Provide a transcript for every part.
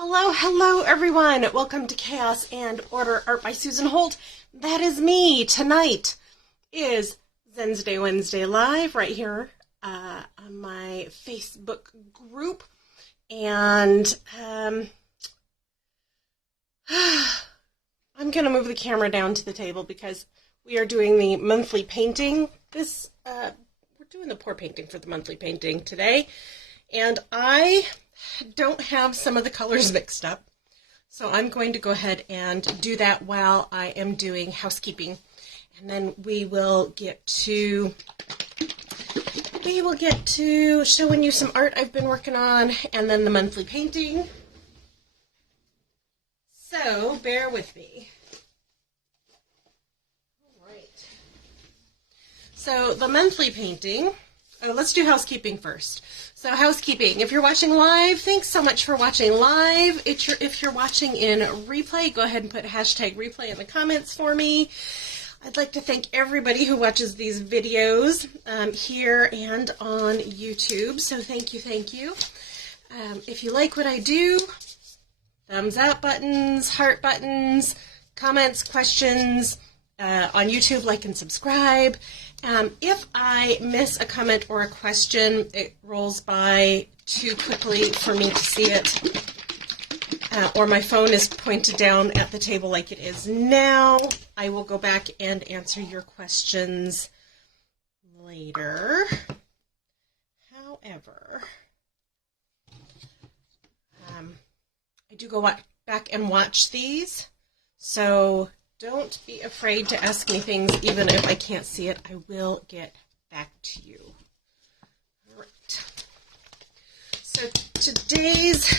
Hello, hello everyone. Welcome to Chaos and Order Art by Susan Holt. That is me. Tonight is Zens-Day Wednesday live right here on my Facebook group. And I'm going to move the camera down to the table because we are doing the monthly painting. We're doing the pour painting for the monthly painting today. And I don't have some of the colors mixed up. So I'm going to go ahead and do that while I am doing housekeeping. And then we will get to showing you some art I've been working on and then the monthly painting. So bear with me. All right. So the monthly painting, let's do housekeeping first. So housekeeping, if you're watching live, thanks so much for watching live. If you're watching in replay, go ahead and put hashtag replay in the comments for me. I'd like to thank everybody who watches these videos here and on YouTube. So thank you, thank you. If you like what I do, thumbs up buttons, heart buttons, comments, questions, on YouTube, like and subscribe. If I miss a comment or a question, it rolls by too quickly for me to see it, or my phone is pointed down at the table like it is now, I will go back and answer your questions later. However, I do go back and watch these, so don't be afraid to ask me things, even if I can't see it. I will get back to you. All right. So today's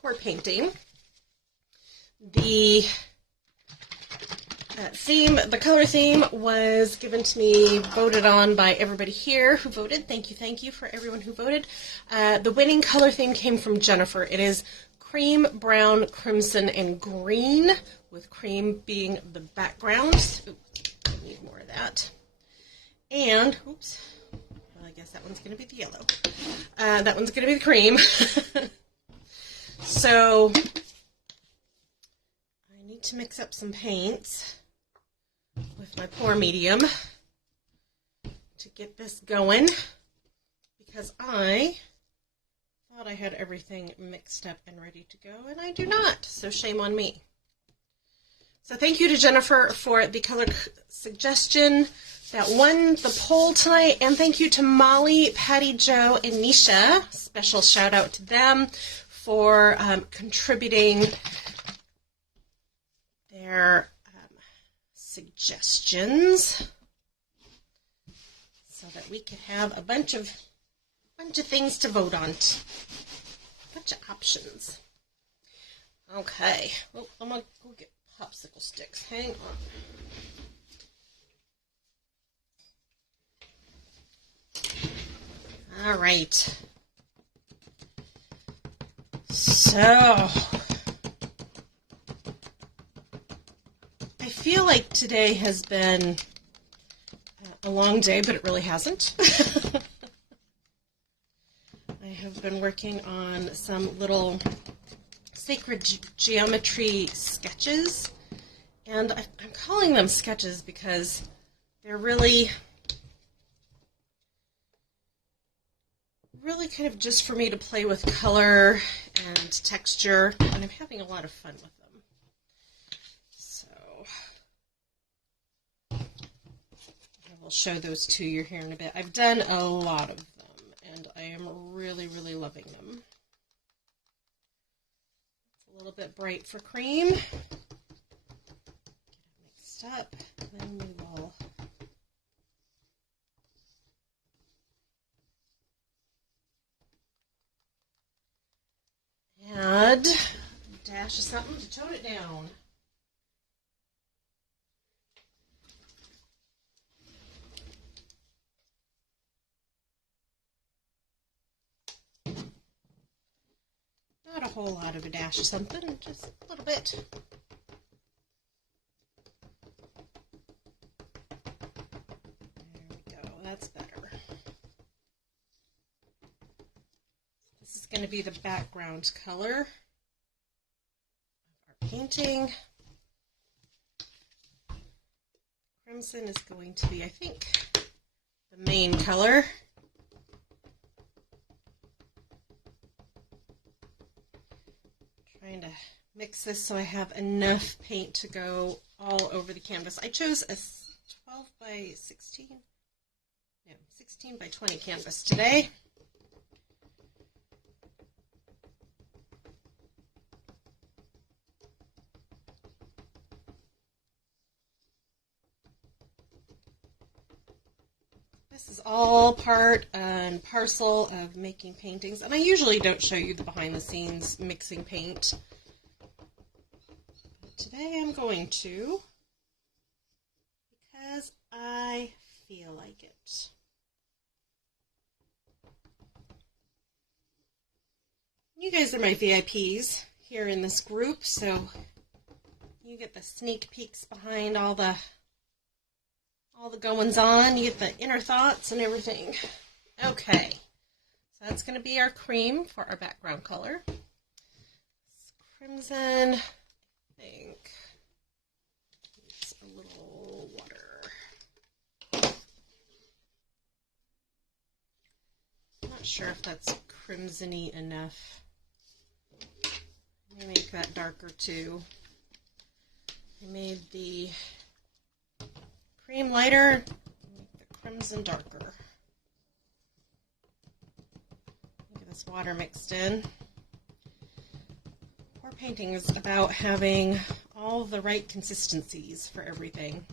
pour painting, the the color theme was given to me, voted on by everybody here who voted. Thank you for everyone who voted. The winning color theme came from Jennifer. It is cream, brown, crimson, and green, with cream being the background. Oops, I need more of that. And, oops, well, I guess that one's going to be the yellow. That one's going to be the cream. So, I need to mix up some paints with my pour medium to get this going, because I thought I had everything mixed up and ready to go, and I do not, so shame on me. So thank you to Jennifer for the color suggestion that won the poll tonight, and thank you to Molly, Patty, Joe, and Nisha. Special shout out to them for contributing their suggestions so that we could have a bunch of things to vote on, a bunch of options. Okay, well, I'm gonna go get popsicle sticks. Hang on. All right. So, I feel like today has been a long day, but it really hasn't. I have been working on some little sacred geometry sketches, and I'm calling them sketches because they're really kind of just for me to play with color and texture, and I'm having a lot of fun with them. So I will show those to you here in a bit. I've done a lot of them, and I am really, really loving them. It's a little bit bright for cream. Get it mixed up, then we will add a dash of something to tone it down. Not a whole lot of a dash of something, just a little bit. There we go, that's better. This is going to be the background color. painting. Crimson is going to be, I think, the main color. Trying to mix this so I have enough paint to go all over the canvas. I chose a 12 by 16, no, 16 by 20 canvas today. This is all part and parcel of making paintings, and I usually don't show you the behind the scenes mixing paint. But today I'm going to, because I feel like it. You guys are my VIPs here in this group, so you get the sneak peeks behind all the goings on. You get the inner thoughts and everything. Okay, so that's going to be our cream for our background color. It's crimson, I think. It's a little water. I'm not sure if that's crimson-y enough. Let me make that darker too. I made the cream lighter, make the crimson darker. Get this water mixed in. Pour painting is about having all the right consistencies for everything.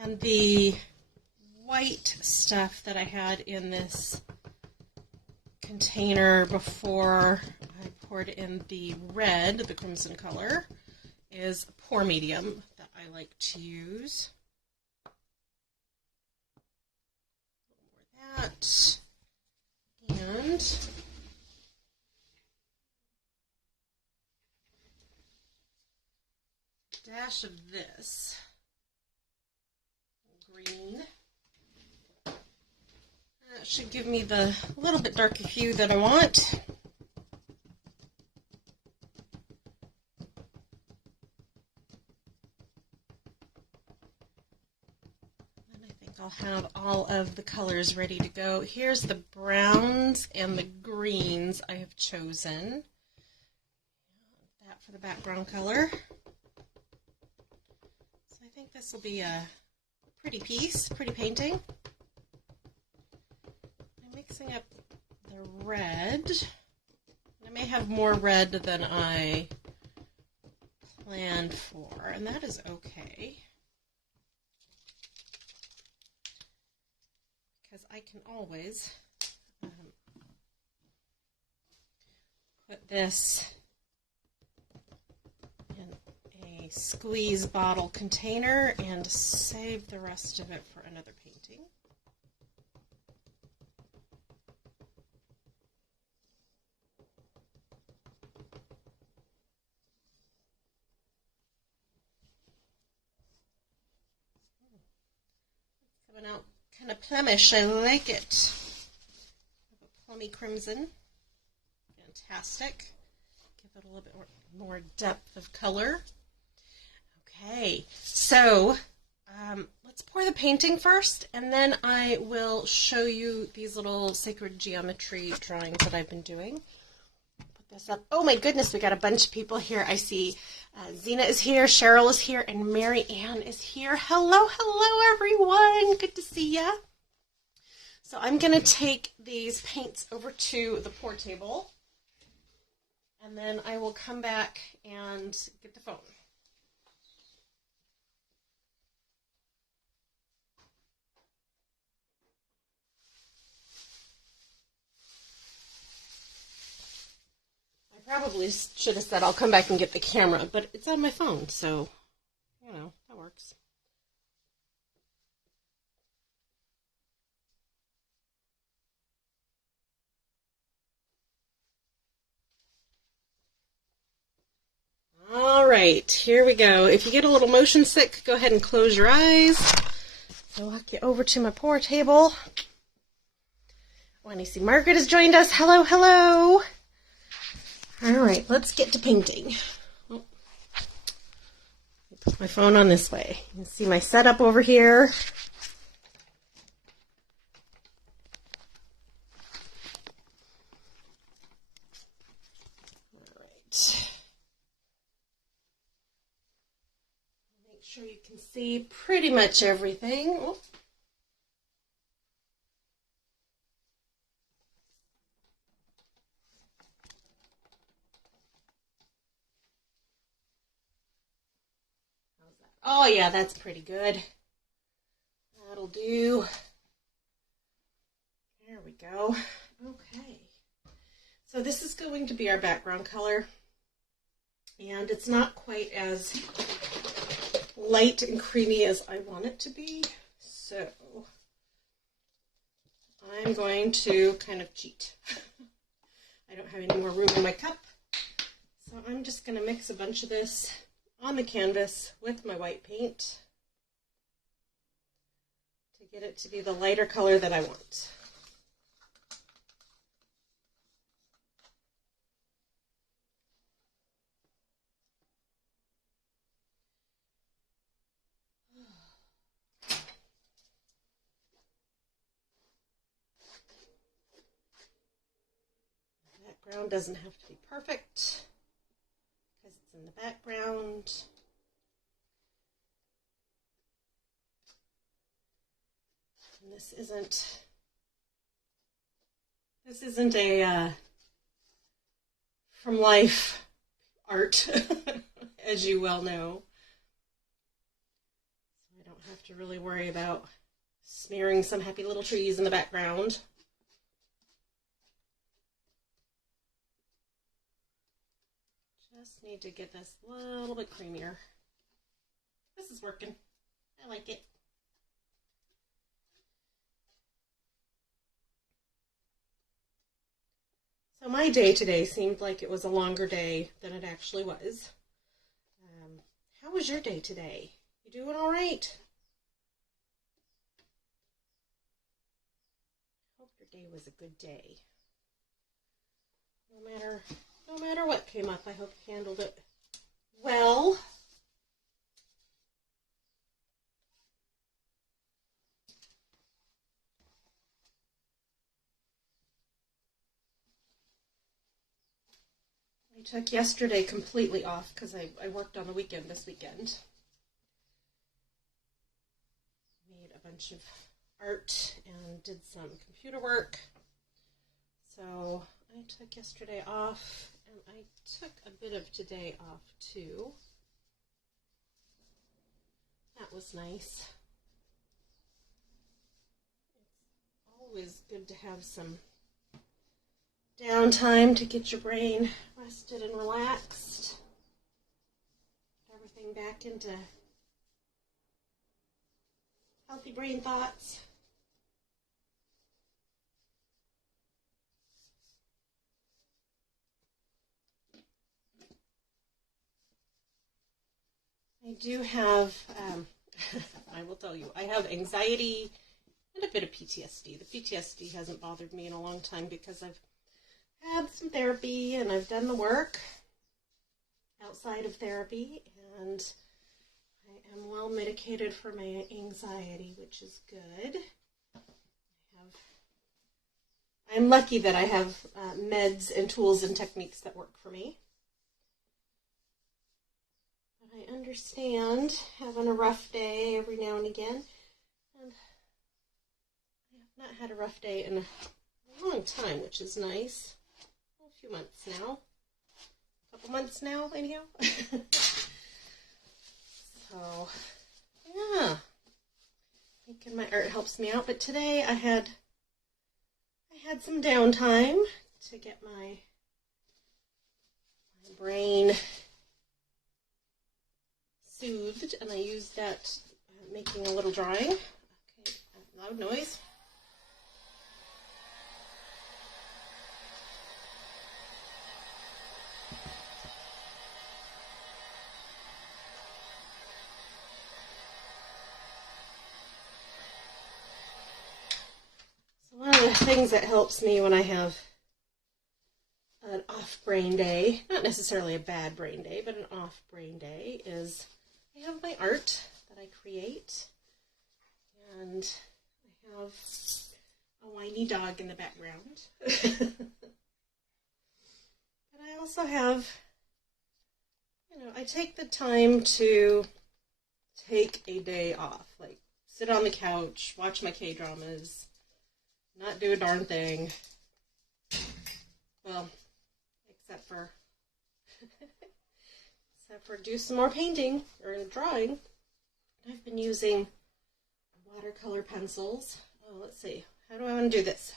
And the white stuff that I had in this container before I poured in the red, the crimson color, is a pour medium that I like to use. A little more of that. And a dash of this green. That should give me the little bit darker hue that I want. And I think I'll have all of the colors ready to go. Here's the browns and the greens I have chosen. That for the background color. So I think this will be a pretty piece, pretty painting. Mixing up the red. I may have more red than I planned for, and that is okay. Because I can always put this in a squeeze bottle container and save the rest of it for another painting. Coming out kind of plummish. I like it. A plummy crimson. Fantastic. Give it a little bit more depth of color. Okay, so let's pour the painting first, and then I will show you these little sacred geometry drawings that I've been doing. Put this up. Oh my goodness, we got a bunch of people here. I see Zena is here, Cheryl is here, and Mary Ann is here. Hello, hello everyone. Good to see ya. So I'm going to take these paints over to the pour table, and then I will come back and get the phone. Probably should have said I'll come back and get the camera, but it's on my phone, so, you know, that works. All right, here we go. If you get a little motion sick, go ahead and close your eyes. I'll walk you over to my pour table. I see Margaret has joined us. Hello, hello. All right, let's get to painting. Oh, put my phone on this way. You can see my setup over here. All right. Make sure you can see pretty much everything. Oh. Oh yeah, that's pretty good. That'll do. There we go. Okay. So this is going to be our background color. And it's not quite as light and creamy as I want it to be. So I'm going to kind of cheat. I don't have any more room in my cup. So I'm just going to mix a bunch of this on the canvas with my white paint to get it to be the lighter color that I want. The background doesn't have to be perfect because it's in the background. And this isn't a from life art, as you well know. So I don't have to really worry about smearing some happy little trees in the background. Just need to get this a little bit creamier. This is working. I like it. So my day today seemed like it was a longer day than it actually was. How was your day today? You doing all right? Hope your day was a good day. No matter what came up, I hope you handled it well. I took yesterday completely off because I worked on the weekend this weekend. Made a bunch of art and did some computer work. So I took yesterday off, and I took a bit of today off too. That was nice. It's always good to have some downtime to get your brain rested and relaxed. Get everything back into healthy brain thoughts. I do have, I will tell you, I have anxiety and a bit of PTSD. The PTSD hasn't bothered me in a long time because I've had some therapy and I've done the work outside of therapy, and I am well medicated for my anxiety, which is good. I'm lucky that I have meds and tools and techniques that work for me. But I understand having a rough day every now and again, and I have not had a rough day in a long time, which is nice. A few months now. A couple months now, anyhow. So, yeah. Thinking my art helps me out. But today I had some downtime to get my brain soothed, and I used that making a little drawing. Okay, loud noise. One of the things that helps me when I have an off brain day, not necessarily a bad brain day, but an off brain day, is I have my art that I create, and I have a whiny dog in the background. But I also have, I take the time to take a day off, like sit on the couch, watch my K-dramas, not do a darn thing. Well, except for do some more painting or drawing. I've been using watercolor pencils. Oh, let's see. How do I want to do this?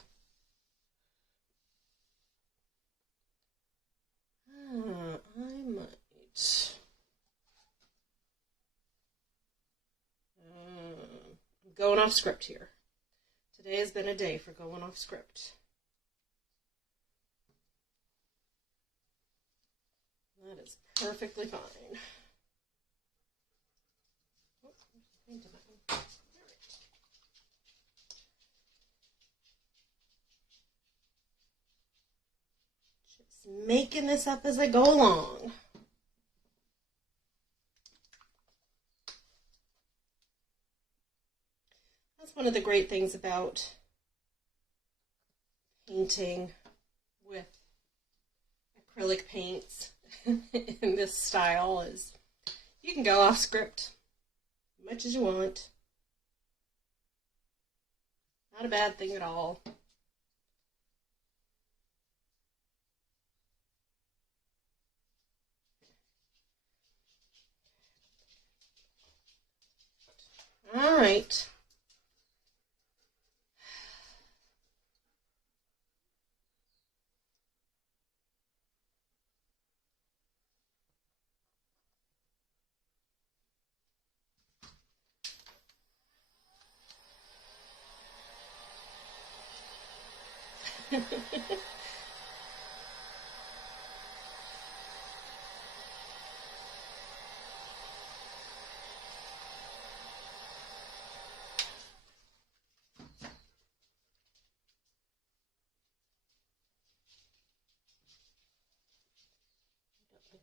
I might. I'm going off script here. Today has been a day for going off script. That is perfectly fine. Just making this up as I go along. That's one of the great things about painting with acrylic paints in this style is you can go off script as much as you want. Not a bad thing at all. All right.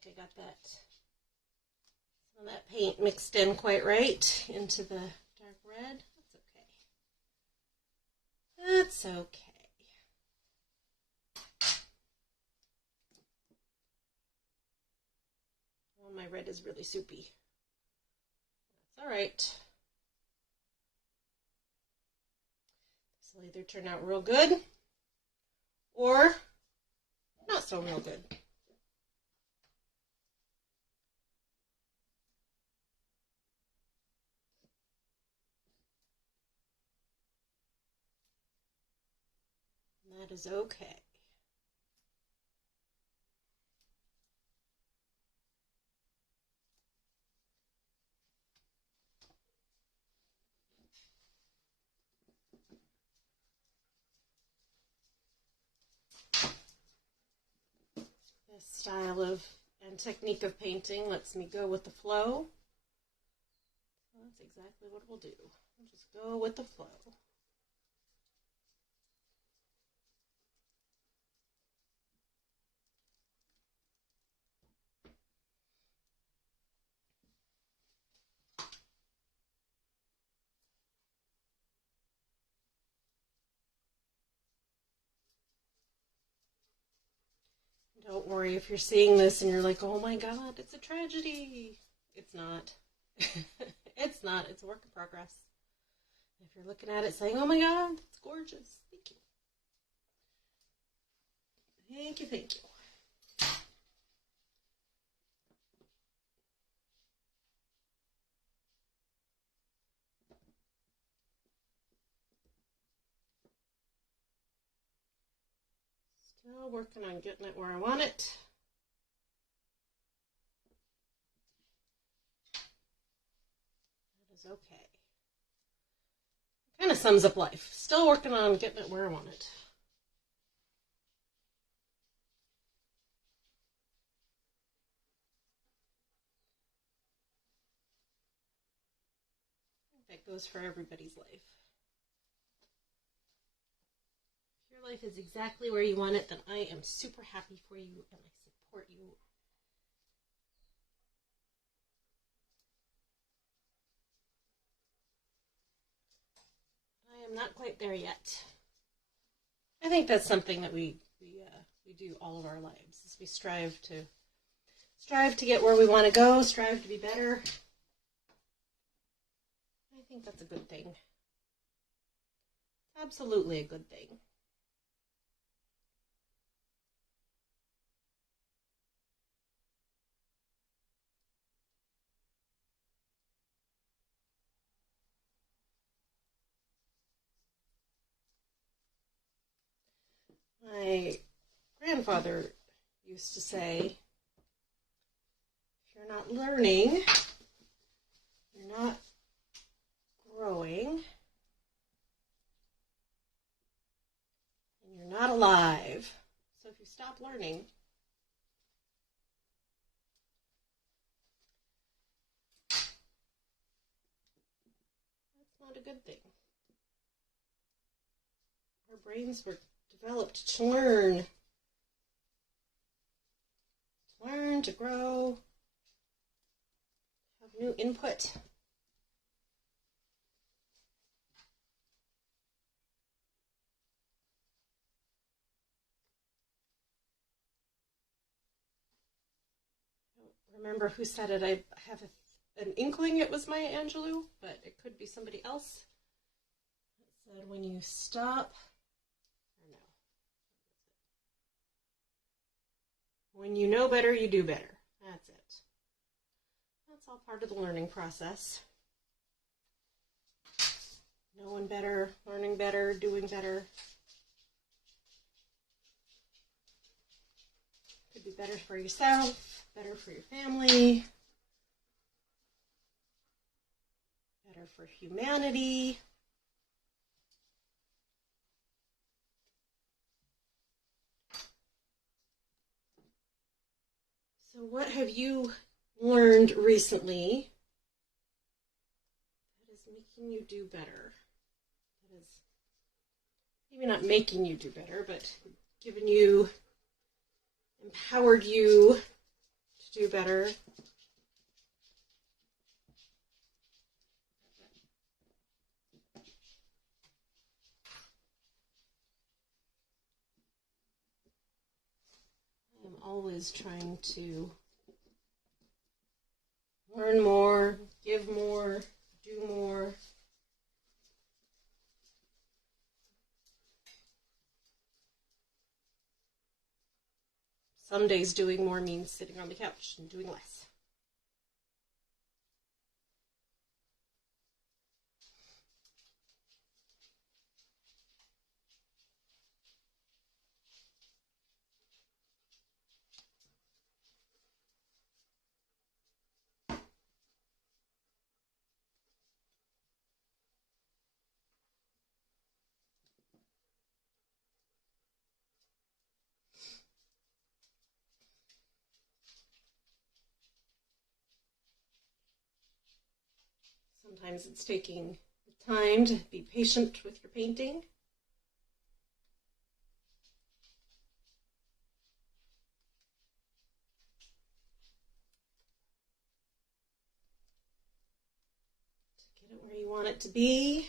I got some of that paint mixed in quite right into the dark red. That's okay. Oh, my red is really soupy. That's all right. This will either turn out real good or not so real good. That is okay. This style of and technique of painting lets me go with the flow. So that's exactly what we'll do. We'll just go with the flow. Don't worry if you're seeing this and you're like, oh my God, it's a tragedy. It's not. It's not. It's a work in progress. If you're looking at it saying, oh my God, it's gorgeous. Thank you. Thank you, thank you. Still working on getting it where I want it. That is okay. Kind of sums up life. Still working on getting it where I want it. That goes for everybody's life. your life is exactly where you want it, then I am super happy for you and I support you. I am not quite there yet. I think that's something that we do all of our lives, is we strive to get where we want to go, strive to be better. I think that's a good thing. Absolutely a good thing. My grandfather used to say, if you're not learning, you're not growing, and you're not alive. So if you stop learning, that's not a good thing. Our brains were developed to learn, to grow, have new input. I don't remember who said it. I have an inkling it was Maya Angelou, but it could be somebody else. It said, when you stop, or no. When you know better, you do better. That's it. That's all part of the learning process. Knowing better, learning better, doing better. Could be better for yourself, better for your family, better for humanity. So what have you learned recently that is making you do better? That is maybe not making you do better, but giving you, empowered you to do better. I am always trying to learn more, give more, do more. Some days doing more means sitting on the couch and doing less. Sometimes it's taking time to be patient with your painting. To get it where you want it to be.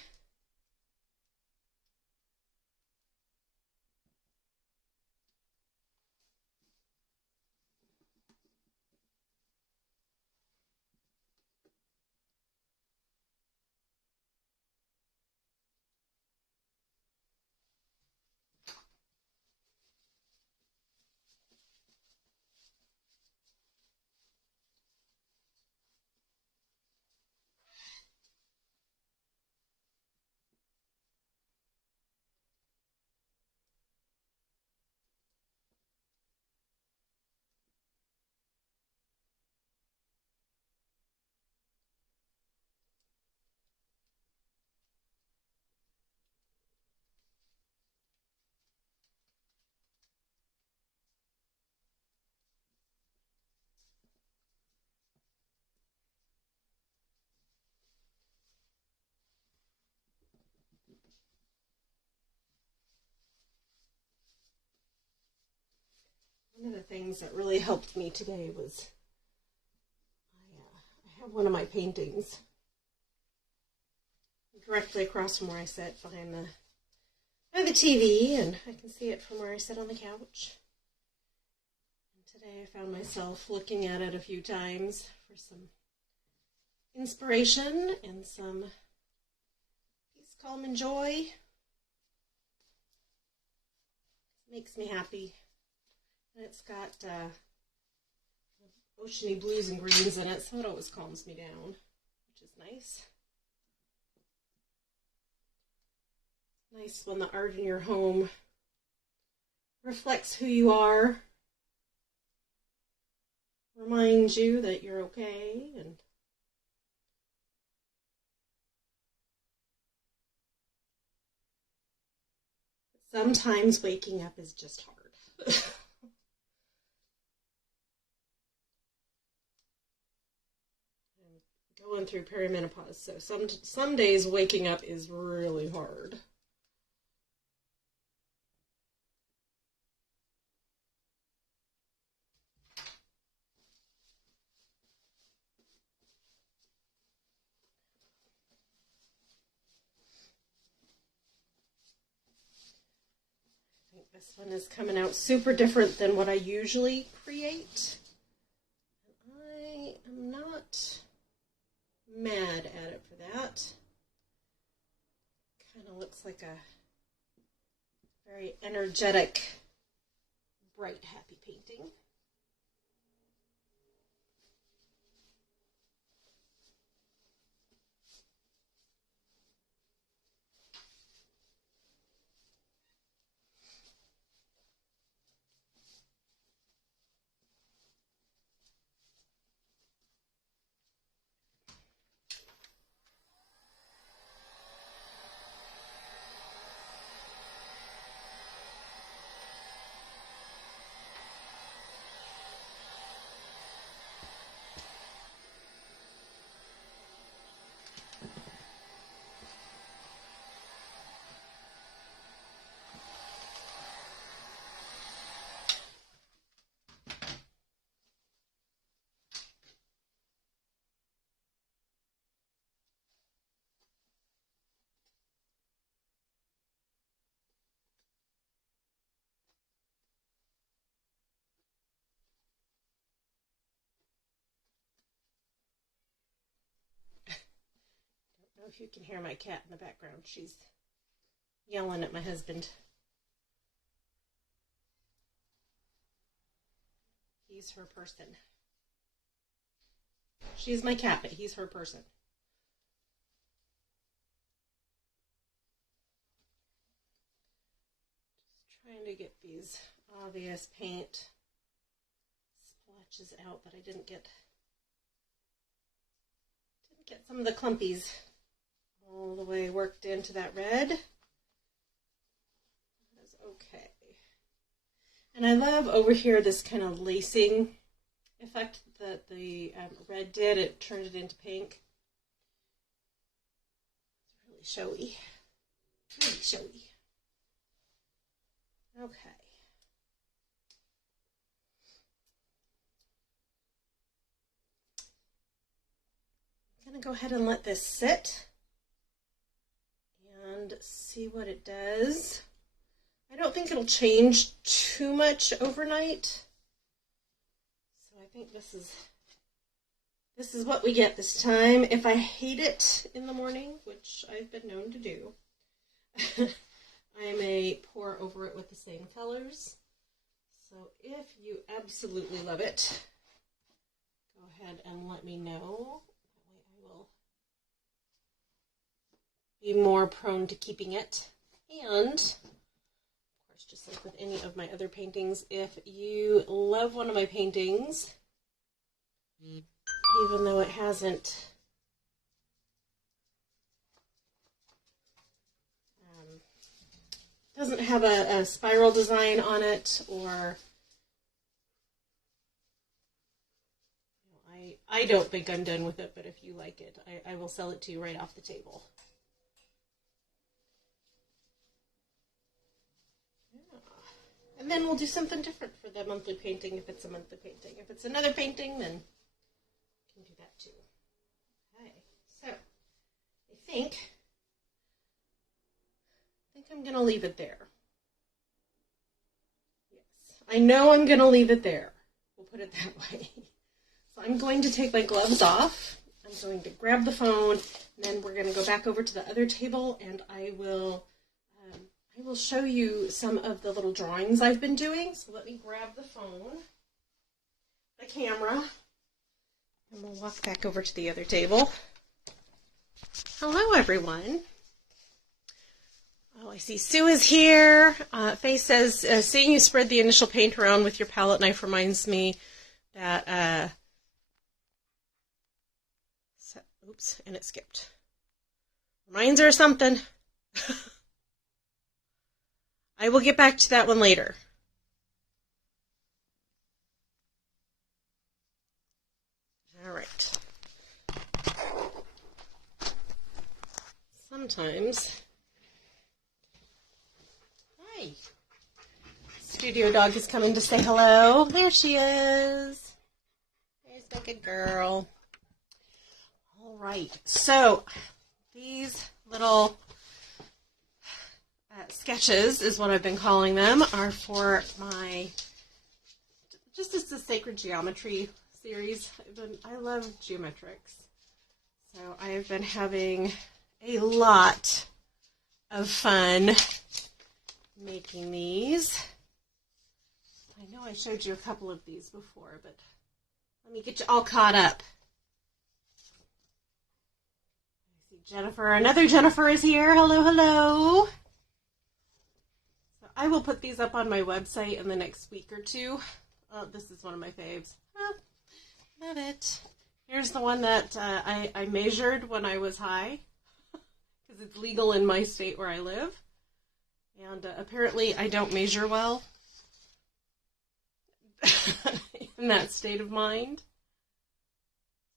One of the things that really helped me today was I have one of my paintings directly across from where I sit behind the TV, and I can see it from where I sit on the couch. And today I found myself looking at it a few times for some inspiration and some peace, calm, and joy. It makes me happy. And it's got oceany blues and greens in it, so it always calms me down, which is nice. Nice when the art in your home reflects who you are, reminds you that you're okay, and sometimes waking up is just hard. I'm going through perimenopause, so some days waking up is really hard. This one is coming out super different than what I usually create. I am not mad at it for that. Kind of looks like a very energetic, bright, happy painting. I don't know if you can hear my cat in the background. She's yelling at my husband. He's her person. She's my cat, but he's her person. Just trying to get these obvious paint splotches out, but I didn't get some of the clumpies all the way worked into that red. That is okay. And I love over here this kind of lacing effect that the red did. It turned it into pink. It's really showy. Really showy. Okay. I'm going to go ahead and let this sit and see what it does. I don't think it'll change too much overnight. So I think this is what we get this time. If I hate it in the morning, which I've been known to do, I may pour over it with the same colors. So if you absolutely love it, go ahead and let me know. That way I will be more prone to keeping it. And, of course, just like with any of my other paintings, if you love one of my paintings, even though it doesn't have a spiral design on it, or I don't think I'm done with it, but if you like it, I will sell it to you right off the table. And And then we'll do something different for the monthly painting if it's a monthly painting. If it's another painting, then we can do that too. Okay, so I think I'm going to leave it there. Yes, I know I'm going to leave it there. We'll put it that way. So I'm going to take my gloves off. I'm going to grab the phone, and then we're going to go back over to the other table, and I will show you some of the little drawings I've been doing. So let me grab the phone, the camera, and we'll walk back over to the other table. Hello, everyone. Oh, I see Sue is here. Faye says, seeing you spread the initial paint around with your palette knife reminds me that, oops, and it skipped. Reminds her of something. I will get back to that one later. All right. Sometimes. Hi. Studio dog is coming to say hello. There she is. There's my good girl. All right. So these little sketches is what I've been calling them, are for my, just as the Sacred Geometry series. I love geometrics. So I have been having a lot of fun making these. I know I showed you a couple of these before, but let me get you all caught up. I see Jennifer. Another Jennifer is here. Hello, hello. I will put these up on my website in the next week or two. Oh, this is one of my faves. Oh, love it. Here's the one that I measured when I was high, because it's legal in my state where I live. And apparently I don't measure well in that state of mind.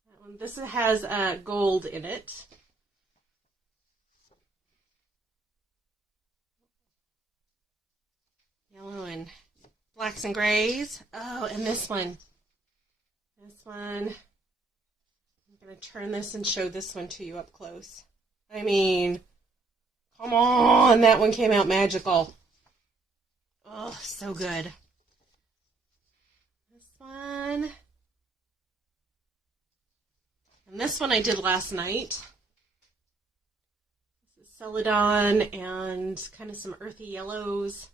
That one, this has gold in it. Yellow and blacks and grays. Oh, and this one. I'm going to turn this and show this one to you up close. I mean, come on, that one came out magical. Oh, so good. This one. And this one I did last night. This is Celadon and kind of some earthy yellows.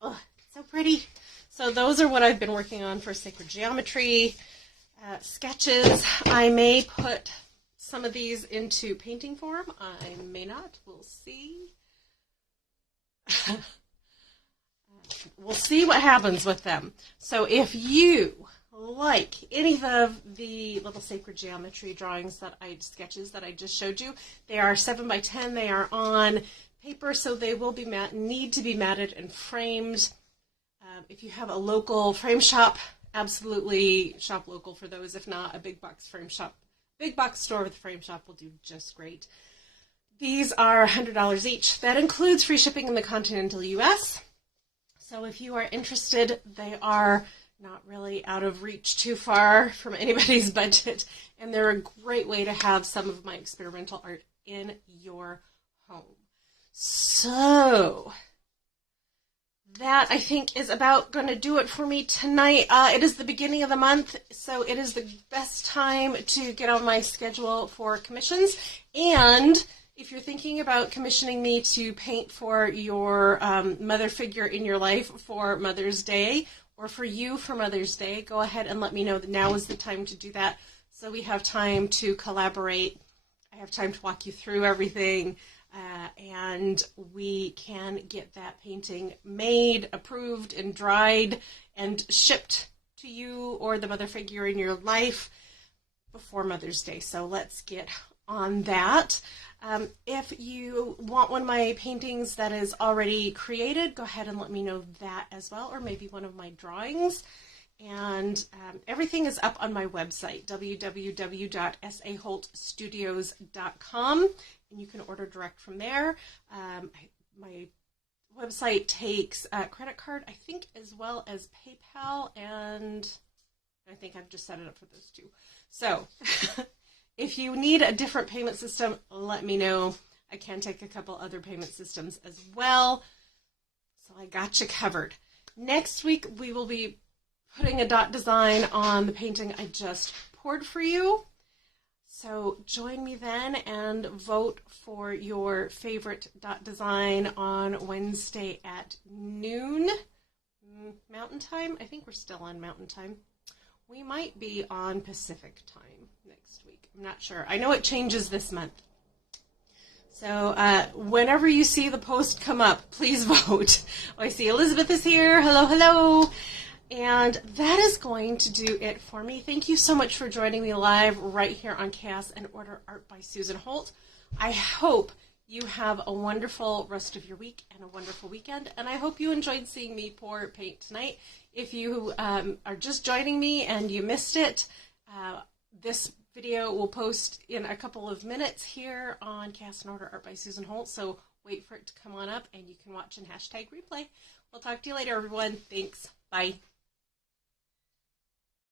Oh, so pretty. So those are what I've been working on for Sacred Geometry sketches. I may put some of these into painting form. I may not. We'll see. We'll see what happens with them. So if you like any of the little Sacred Geometry sketches that I just showed you, they are 7 by 10. They are on paper, so they will be need to be matted and framed. If you have a local frame shop, absolutely shop local for those. If not, a big box store with a frame shop will do just great. These are $100 each. That includes free shipping in the continental U.S. So if you are interested, they are not really out of reach too far from anybody's budget, and they're a great way to have some of my experimental art in your home. So that, I think, is about going to do it for me tonight. It is the beginning of the month, so it is the best time to get on my schedule for commissions. And if you're thinking about commissioning me to paint for your mother figure in your life for Mother's Day, or for you for Mother's Day, go ahead and let me know that now is the time to do that, so we have time to collaborate. I have time to walk you through everything. And we can get that painting made, approved, and dried, and shipped to you or the mother figure in your life before Mother's Day. So let's get on that. If you want one of my paintings that is already created, go ahead and let me know that as well, or maybe one of my drawings. And everything is up on my website, www.saholtstudios.com, and you can order direct from there. My website takes credit card, I think, as well as PayPal, and I think I've just set it up for those two. So if you need a different payment system, let me know. I can take a couple other payment systems as well. So I got you covered. Next week, we will be putting a dot design on the painting I just poured for you. So join me then and vote for your favorite dot design on Wednesday at noon Mountain Time. I think we're still on Mountain Time. We might be on Pacific Time next week. I'm not sure. I know it changes this month. So whenever you see the post come up, please vote. Oh, I see Elizabeth is here. Hello, hello. And that is going to do it for me. Thank you so much for joining me live right here on Chaos and Order Art by Susan Holt. I hope you have a wonderful rest of your week and a wonderful weekend. And I hope you enjoyed seeing me pour paint tonight. If you are just joining me and you missed it, this video will post in a couple of minutes here on Chaos and Order Art by Susan Holt. So wait for it to come on up and you can watch and hashtag replay. We'll talk to you later, everyone. Thanks. Bye.